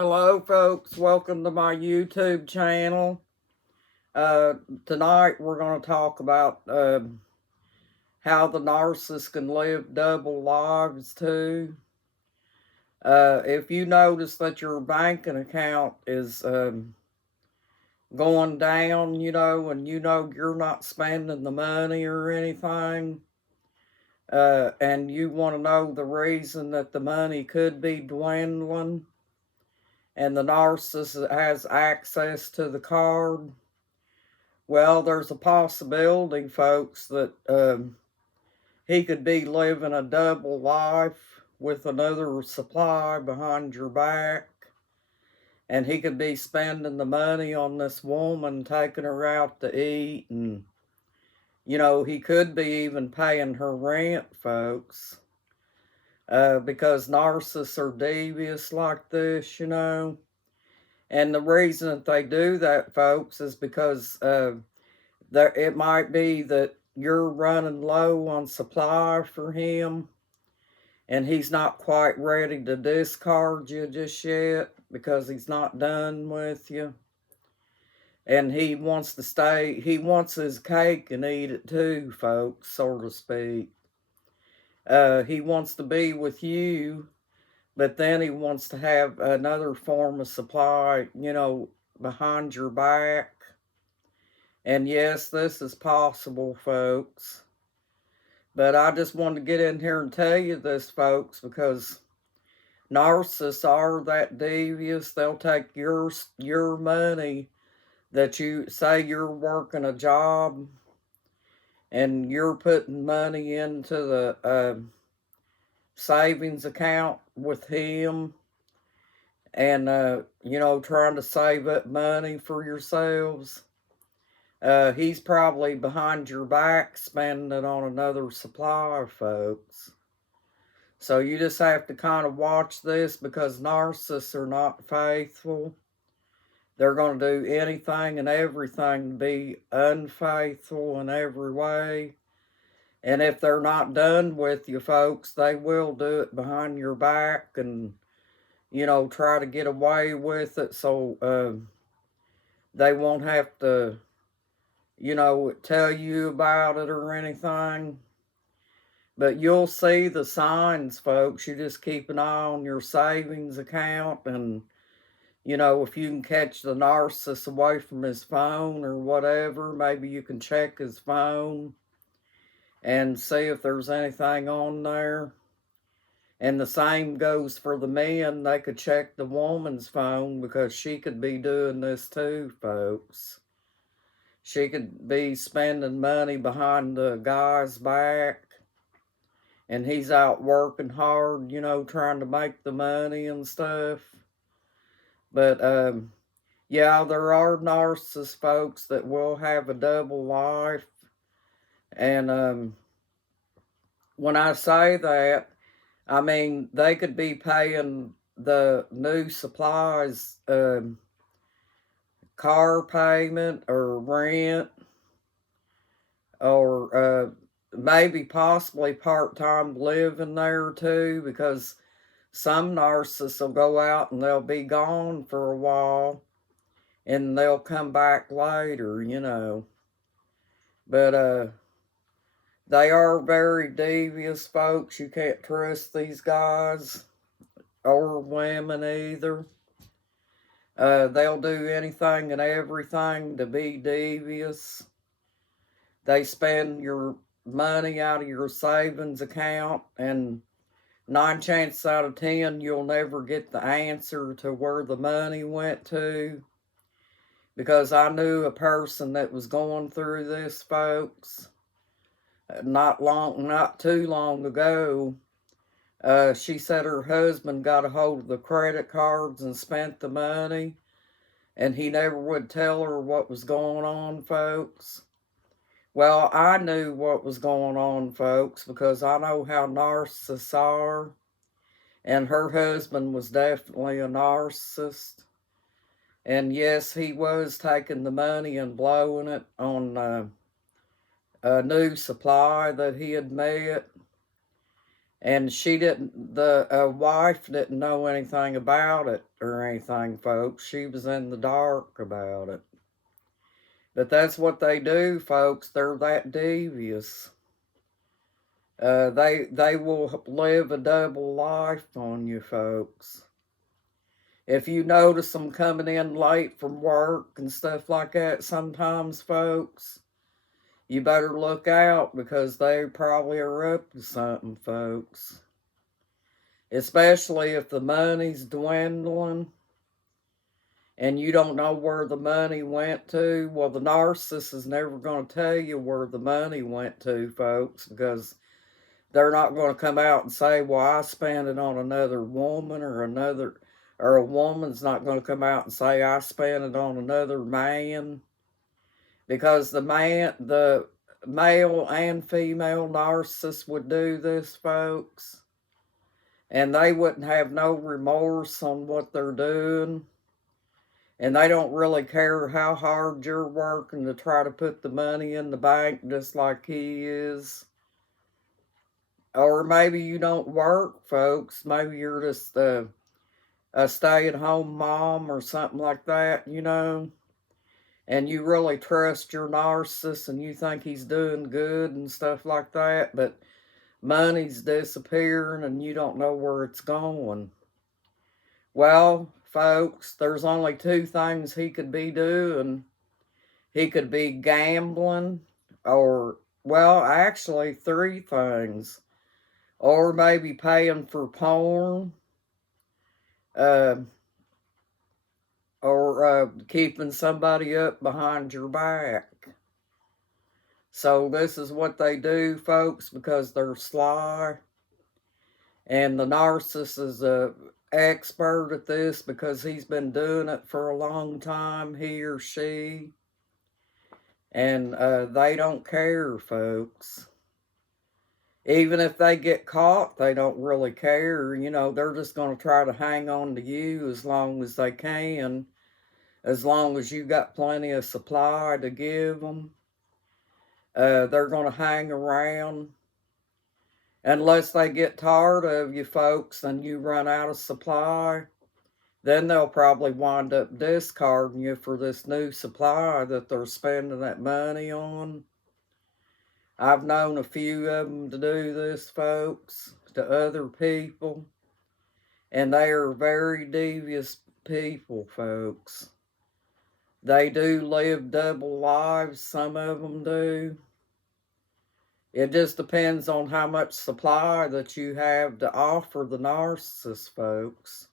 Hello folks, welcome to my YouTube channel. Tonight we're going to talk about how the narcissist can live double lives too. If you notice that your banking account is going down, and you're not spending the money or anything, and you want to know the reason that the money could be dwindling, and the narcissist has access to the card. Well, there's a possibility, folks, that he could be living a double life with another supply behind your back. And he could be spending the money on this woman, taking her out to eat. And, he could be even paying her rent, folks. Because narcissists are devious like this, And the reason that they do that, folks, is because it might be that you're running low on supply for him and he's not quite ready to discard you just yet because he's not done with you. And he wants his cake and eat it too, folks, so to speak. He wants to be with you, but then he wants to have another form of supply, behind your back. And yes, this is possible, folks. But I just wanted to get in here and tell you this, folks, because narcissists are that devious. They'll take your money that you say you're working a job and you're putting money into the savings account with him and, trying to save up money for yourselves. He's probably behind your back spending it on another supplier, folks. So you just have to kind of watch this because narcissists are not faithful. They're going to do anything and everything to be unfaithful in every way. And if they're not done with you, folks, they will do it behind your back and, try to get away with it so they won't have to tell you about it or anything. But you'll see the signs, folks. You just keep an eye on your savings account and, if you can catch the narcissist away from his phone or whatever, maybe you can check his phone and see if there's anything on there. And the same goes for the men. They could check the woman's phone because she could be doing this too, folks. She could be spending money behind the guy's back. And he's out working hard, trying to make the money and stuff. But, yeah, there are narcissist folks that will have a double life. And when I say that, I mean, they could be paying the new supplies car payment or rent or maybe possibly part-time living there too, because some narcissists will go out and they'll be gone for a while and they'll come back later. But they are very devious, folks. You can't trust these guys or women either. They'll do anything and everything to be devious. They spend your money out of your savings account, and 9 chances out of 10, you'll never get the answer to where the money went to. Because I knew a person that was going through this, folks, not too long ago. She said her husband got a hold of the credit cards and spent the money, and he never would tell her what was going on, folks. Well, I knew what was going on, folks, because I know how narcissists are, and her husband was definitely a narcissist. And yes, he was taking the money and blowing it on a new supply that he had met. And she didn't, the wife didn't know anything about it or anything, folks. She was in the dark about it. But that's what they do, folks. They're that devious. They will live a double life on you, folks. If you notice them coming in late from work and stuff like that, sometimes, folks, you better look out because they probably are up to something, folks. Especially if the money's dwindling and you don't know where the money went to. Well, the narcissist is never going to tell you where the money went to, folks, because they're not going to come out and say, well, I spent it on another woman, or a woman's not going to come out and say, I spent it on another man. Because the male and female narcissist would do this, folks. And they wouldn't have no remorse on what they're doing. And they don't really care how hard you're working to try to put the money in the bank just like he is. Or maybe you don't work, folks. Maybe you're just a stay-at-home mom or something like that, and you really trust your narcissist and you think he's doing good and stuff like that, but money's disappearing and you don't know where it's going. Well, folks, there's only two things he could be doing. He could be gambling, or, well, actually, three things. Or maybe paying for porn, uh, or keeping somebody up behind your back. So this is what they do, folks, because they're sly. And the narcissist is a expert at this because he's been doing it for a long time, he or she. And they don't care, folks. Even if they get caught, they don't really care. They're just going to try to hang on to you as long as they can, as long as you got plenty of supply to give them. They're going to hang around unless they get tired of you, folks, and you run out of supply. Then they'll probably wind up discarding you for this new supply that they're spending that money on. I've known a few of them to do this, folks, to other people. And they are very devious people, folks. They do live double lives, some of them do. It just depends on how much supply that you have to offer the narcissist, folks.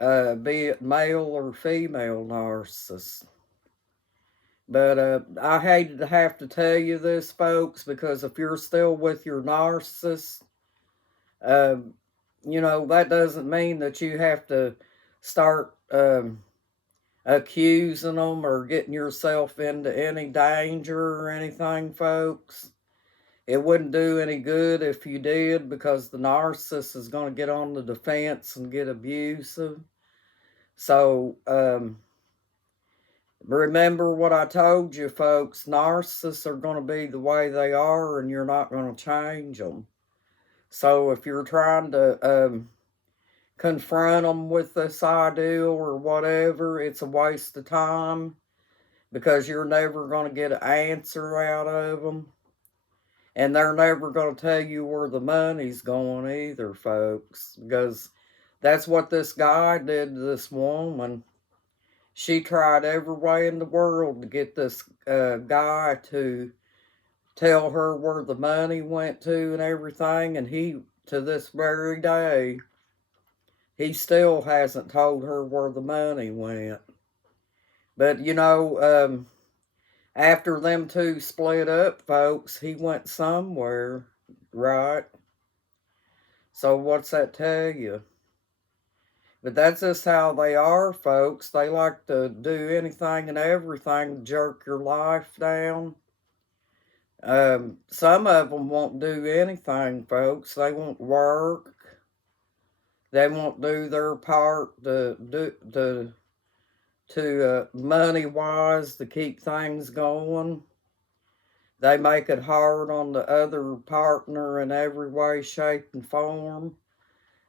Be it male or female narcissist. But I hated to have to tell you this, folks, because if you're still with your narcissist, that doesn't mean that you have to start accusing them or getting yourself into any danger or anything, folks. It wouldn't do any good if you did, because the narcissist is going to get on the defense and get abusive. So, remember what I told you, folks. Narcissists are going to be the way they are, and you're not going to change them. So if you're trying to confront them with this ideal or whatever, it's a waste of time, because you're never going to get an answer out of them. And they're never going to tell you where the money's going either, folks, because that's what this guy did to this woman. She tried every way in the world to get this guy to tell her where the money went to and everything, and he, to this very day, he still hasn't told her where the money went. But, after them two split up, folks, he went somewhere, right? So what's that tell you? But that's just how they are, folks. They like to do anything and everything to jerk your life down. Some of them won't do anything, folks. They won't work. They won't do their part to money-wise to keep things going. They make it hard on the other partner in every way, shape, and form.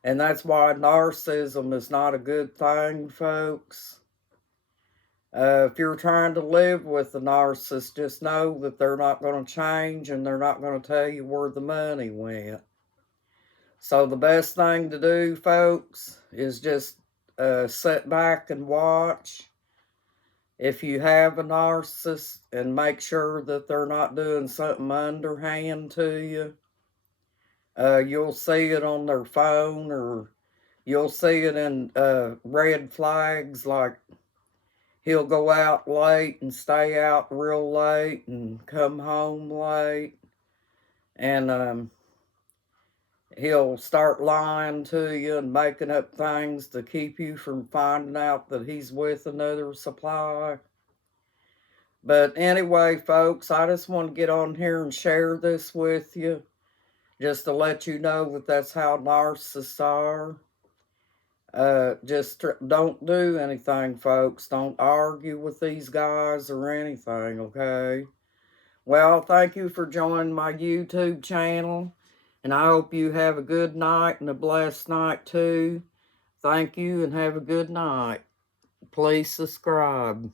And that's why narcissism is not a good thing, folks. If you're trying to live with a narcissist, just know that they're not going to change and they're not going to tell you where the money went. So the best thing to do, folks, is just sit back and watch. If you have a narcissist, and make sure that they're not doing something underhand to you. You'll see it on their phone, or you'll see it in red flags, like he'll go out late and stay out real late and come home late. And he'll start lying to you and making up things to keep you from finding out that he's with another supply. But anyway, folks, I just want to get on here and share this with you, just to let you know that that's how narcissists are. Just don't do anything, folks. Don't argue with these guys or anything, okay? Well, thank you for joining my YouTube channel, and I hope you have a good night and a blessed night too. Thank you and have a good night. Please subscribe.